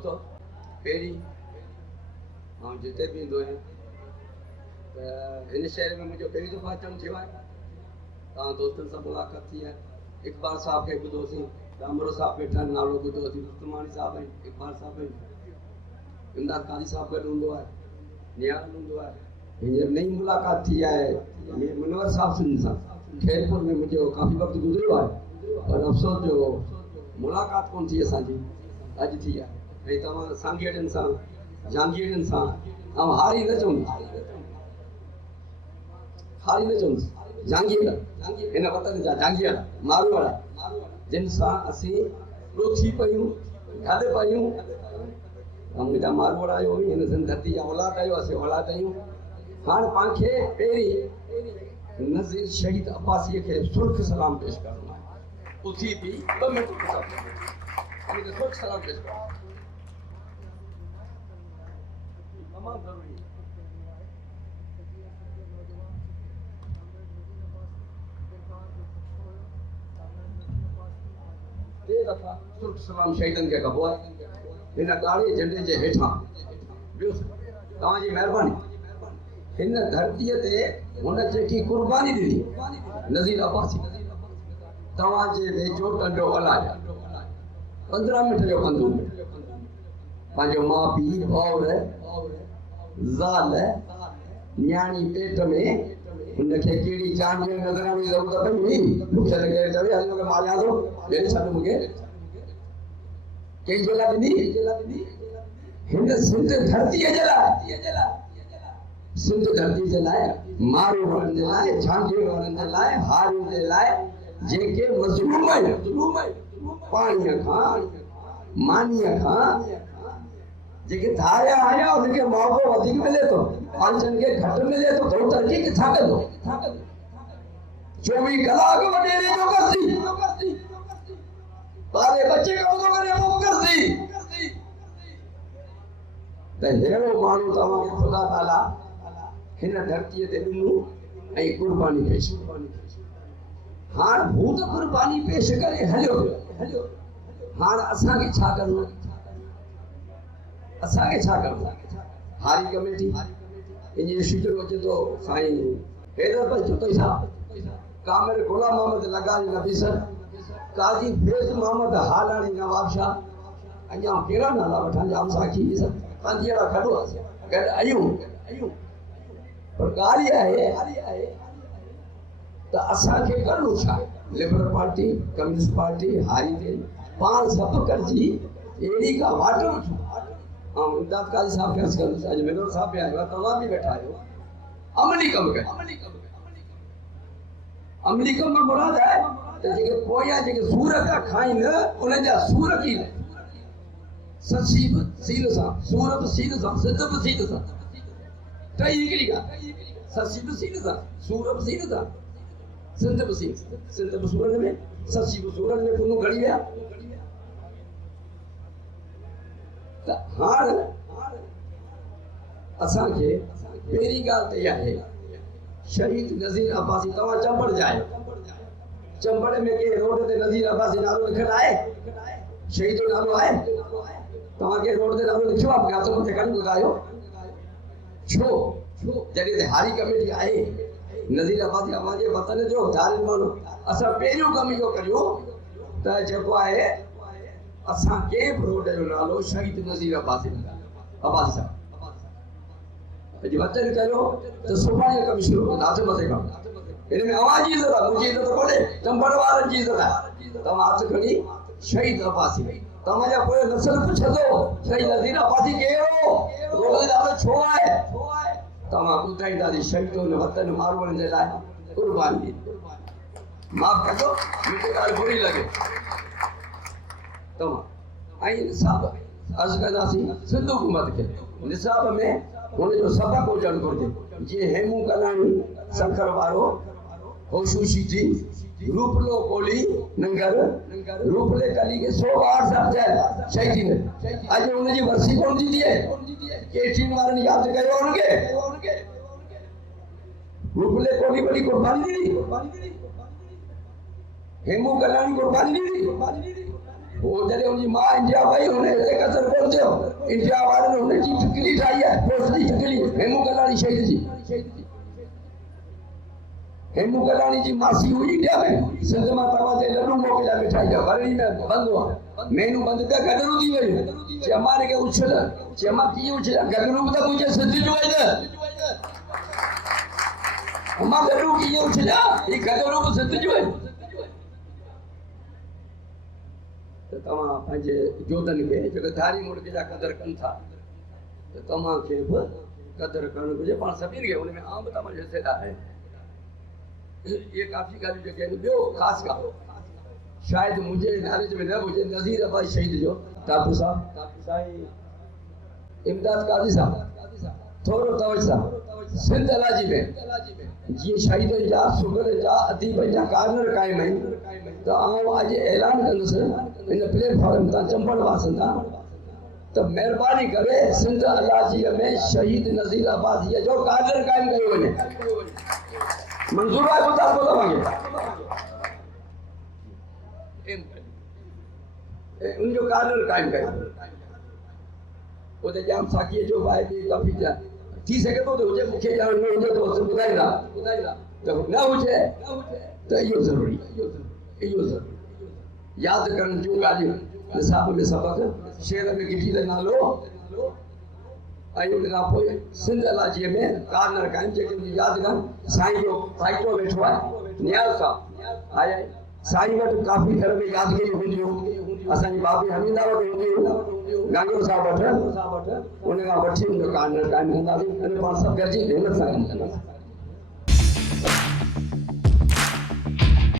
दोस्तों पेरी हाँ जिते भी दो हैं इन शहर में मुझे पहली दफ़ा अचणु थियो आहे तव्हां दोस्तनि सां मुलाक़ात थी आहे इकबाल साहब खे ॿुधोसीं रामरो साहब वेठा नालो ॿुधोसीं रुस्तमानी साहब आहिनि इकबाल साहब आहिनि इमदाद कारी साहब गॾु हूंदो आहे नियाल हूंदो आहे हींअर नई मुलाक़ात थी आहे मुनवर साहब सिंध सां खैरपुर में मुझे काफ़ी वक्त गुजरियो है और अफसोस जो मुलाक़ात कोन थी असांजी अॼु थी आहे ऐं तव्हां सांगीड़नि सां जहांगीरनि सां हारी न चवंदुसि जहांगीर इन वतन जा जहांगीर मारू वारा जिन सां असीं ॾोथी पयूं गॾु पयूं मुंहिंजा मारू वारा आहियो हिन धरती जा औलाद आहियो असीं औलाद आहियूं हाणे पाण खे पहिरीं नज़ीर शहीद अब्बासी के सुर्ख सलाम पेश करना है उसी भी 2 मिनट सुर्ख सलाम पेश करना तमाम जरूरी है ते दफ़ा सुर्ख सलाम शहीदन के कबो है इन ॻाढ़े झंडे जे हेठां तव्हां जी महिरबानी इन धरती ते हुन जेकी कुर्बानी दी नज़ीर अब्बासी तव्हां जे वेझो टंडो हलाए 15 मिनट जो कंदो पंहिंजो माउ पीउ भाउर ज़ाल न्याणी पेट में हुनखे कहिड़ी जान जी नज़रानी ज़रूरत पई हुई मूंखे लॻे चवे हल मूंखे मारियां थो ॿिए छॾ मूंखे कंहिंजे लाइ ॾिनी हिन सिंध धरतीअ जे लाइ सिंध धरती जे लाइ मारू वारनि जे लाइ झांगीर वारनि जे लाइ हारियुनि जे लाइ जेके मज़लूम पाणीअ खां मानीअ खां जेके धारिया आया उनखे मुआवज़ो वधीक मिले थो पंहिंजनि खे घटि मिले थो थोरो तरक़ी किथां कंदो 24 कलाक वॾेरे जो करसी ॿारे बचे कमज़ो करे पोइ करसी त हेड़ो माण्हू तव्हांखे ख़ुदा ताला हिन धरतीअ ते ॾिनो ऐं कुर्बानी पेश हाणे भूत कुर्बानी पेश करे हलियो हाणे असांखे छा करिणो हारी कमेटी इन शुजरो अचे थो साईं हैदर भाई चौधरी साहब कामिर गुलाम मोहम्मद लगानी नबी सर काजी फैज़ मोहम्मद हालानी नवाब शाह अञा कहिड़ा नाला वठां जाम साखी सभु पंहिंजड़ा खॾो गॾु आयूं पर ॻाल्हि आहे त असांखे करिणो छा लिबरल पार्टी कम्युनिस्ट पार्टी हारी ते पाण सभु करजी अहिड़ी का वाट वठूं ऐं इमदाद कारी साहब खे अर्ज़ु कंदुसि अॼु मनोहर साहब बि आयो आहे तव्हां बि वेठा आहियो अमली कमु कयो अमली कम में मुराद है त जेके पोयां जेके सूर था खाइनि उन जा सूर की ससीब सील सां सूर बि सील सां सिध बि सील सां टई हिकिड़ी ॻाल्हि ससीब सील सां सूर बि सील सां सिंध बि सील सिंध बि सूरनि में ससीब सूरनि में पुनू घड़ी विया त हाणे असांखे पहिरीं ॻाल्हि त इहा आहे शहीद नज़ीर अब्बासी तव्हां चंबड़ जा आहियो चंबड़ में के रोड ते नज़ीर अब्बासी नालो लिखियलु आहे शहीद जो नालो आहे तव्हां के रोड ते नालो लिखियो आहे हथ मथे खणी ॿुधायो छो जॾहिं ते हारी कमेटी आहे नज़ीर अब्बासी अव्हांजे वतन जो धारिन माण्हू असां पहिरियों कमु इहो करियो त जेको आहे असां के बि रोड जो नालो शहीद नज़ीर अब्बासी साहब अॼु वचन कयो त सुभाणे कमु शुरू कंदा हथ मथे कमु इन में अव्हां जी इज़त आहे मुंहिंजी इज़त कोन्हे चंबड़ वारनि जी इज़त आहे तव्हां हथ खणी शहीद अब्बासी तव्हांजा पोइ नस्ल पुछंदो शहीद नज़ीर अब्बासी कहिड़ो रोड जो नालो छो आहे तव्हां ॿुधाईंदासीं शहीदों वतन मारवण जे लाइ कुर्बानी माफ़ कजो मूंखे ॻाल्हि बुरी लॻे तव्हां ऐं निसाब अर्ज़ु कंदासीं सिंध हुकूमत खे निसाब में हुनजो सबक़ हुजणु घुरिजे जीअं हेमू कलाणी सखर वारो होशूशी थी रूपलो कोली नंगर रूपले कली के 100 बार समझाए शहीदी ने आज उनजी वर्सी कोन दी है केटीन वारनि याद कयो उनके रूपले कोली बड़ी कुर्बानी दी हेमू कलाणी कुर्बानी दी वो जॾहिं उनजी मां इंडिया वई हुन हिते कसर कोन थियो इंडिया वारनि हुनजी टिकली ठाही आहे पोस्ट जी टिकली हेमू कलाणी शहीद जी हेमू कलाणी जी मासी हुई इंडिया में सिंध मां तव्हांजे लड्डू मोकिलिया मिठाई जा भरणी में बंदि हुआ मेनू बंदि त गगरू थी वई चमारे खे उछल चमा कीअं उछलिया गगरू त मुंहिंजे सिंध जो आहे न अम्मा गगरू कीअं उछलिया ही गगरू बि सिंध जो आहे त तव्हां पंहिंजे जोधनि खे जेके धारी मुल्क जा क़दुरु कनि था त तव्हांखे बि क़दुरु करणु घुरिजे पाण सभिनी खे हुन में आम तव्हांजो हिसेदार आहे ये काफ़ी ॻाल्हियूं जेके आहिनि ॿियो ख़ासि ॻाल्हि शायदि मुंहिंजे नॉलेज में न हुजे नज़ीर अब्बासी शहीद जो टापू साहब साईं इमदाद काज़ी साहब थोरो तवज साहब सिंध अलाजी में जीअं शहीदनि जा शुगरनि जा अदीबनि जा कार्नर क़ाइमु आहिनि त आउं अॼु ऐलान कंदुसि इन प्लेटफॉर्म तां चंबड़ वासन तां त महिरबानी करे सिंध अलाजीअ में शहीद नज़ीर अब्बासीअ जो कार्नर क़ाइमु कयो वञे मंज़ूर आहे ॿुधा थो तव्हांखे उनजो कार्नर क़ाइमु कयो उते जाम साखीअ जो आहे बि काफ़ी थी सघे थो त हुजे मूंखे ॼाण न हुजे त ॿुधाईंदा त न हुजे त इहो ज़रूरी इहो ज़रूरी यादि करण जूं ॻाल्हियूं निसाब में सबक़ शेर में गिटी जो नालो ऐं उन खां पोइ सिंध अलाजीअ में कार्नर क़ाइमु जेके मुंहिंजी यादि कनि साईं जो फाइटो वेठो आहे नियाज़ साहब आया साईं वटि काफ़ी घर में यादगिरियूं हूंदियूं असांजी बाबी हमीदा वटि हूंदियूं गांगो साहब वटि उन खां वठी उन कार्नर क़ाइमु कंदासीं अने पाण सभु गॾिजी महिनत सां कमु कंदासीं